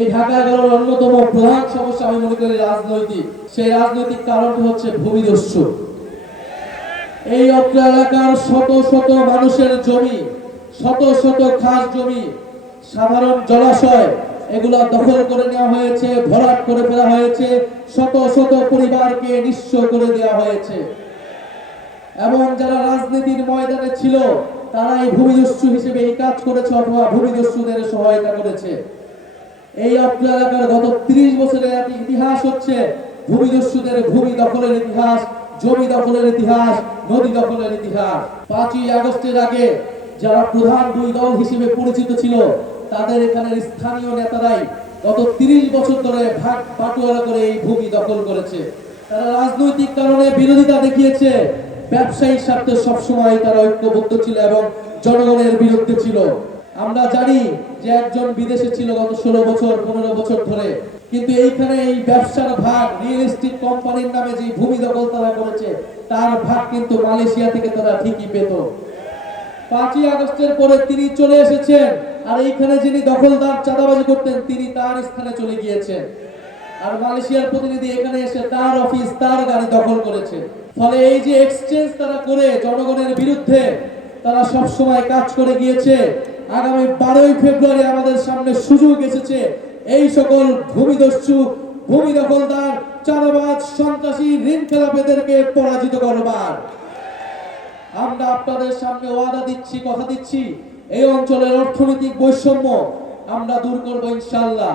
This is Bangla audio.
এই ঢাকা 11-র অন্যতম প্রধান সমস্যা আমি মনে করি রাজনৈতিক। সেই রাজনৈতিক কারণটি হচ্ছে ভূমিদস্যু। এই অত্র এলাকার শত শত মানুষের জমি, শত শত খাস জমি, সাধারণ জলাশয়, এগুলা দখল করে নেওয়া হয়েছে, ভরাট করে ফেলা হয়েছে, শত শত পরিবারকে নিঃস্ব করে দেওয়া হয়েছে। এবং যারা রাজনীতির ময়দানে ছিল তারা এই ভূমিদস্যু হিসেবে এই কাজ করেছে অথবা ভূমিদস্যুদের সহায়তা করেছে। এই অত্র এলাকার গত 30 বছরের ইতিহাস হচ্ছে ভূমিদস্যুদের ভূমি দখলের ইতিহাস, জমি দখলের ইতিহাস, নদী দখলের ইতিহাস। 5ই আগস্টের আগে যারা প্রধান দুই দল হিসেবে পরিচিত ছিল তাদের এখানের স্থানীয় নেতারাই গত 30 বছর ধরে ভাগ বাটোয়ারা করে এই ভূমি দখল করেছে। তারা রাজনৈতিক কারণে বিরোধিতা দেখিয়েছে, ব্যবসায়িক স্বার্থে সবসময় তারা ঐক্যবদ্ধ ছিল এবং জনগণের বিরুদ্ধে ছিল। আমরা জানি যে একজন বিদেশে ছিল গত 16 বছর 15 বছর ধরে, কিন্তু এইখানে এই ব্যবসার ভাগ, রিয়েল এস্টেট কোম্পানির নামে যে ভূমি দখল তারা করেছে তার ভাগ কিন্তু মালয়েশিয়া থেকে তারা ঠিকই পেত। 5ই আগস্টের পরে তিনি চলে এসেছেন, আর এইখানে যিনি দখলদার চাঁদাবাজি করতেন তিনি তার স্থানে চলে গিয়েছেন, আর মালয়েশিয়ার প্রতিনিধি এখানে এসে তার অফিস, তার গাড়ি দখল করেছে। ফলে এই যে এক্সচেঞ্জ তারা করে জনগণের বিরুদ্ধে তারা সব সময় কাজ করে গিয়েছে। আগামী 12ই ফেব্রুয়ারি আমাদের সামনে সুযোগ এসেছে এই সকল ভূমিদস্যু, ভূমি দখলদার, চাঁদাবাজ, সন্ত্রাসী, ঋণ খেলাপিদেরকে পরাজিত করবার। আমরা আপনাদের সামনে ওয়াদা দিচ্ছি, কথা দিচ্ছি, এই অঞ্চলের অর্থনৈতিক বৈষম্য আমরা দূর করব ইনশাআল্লাহ।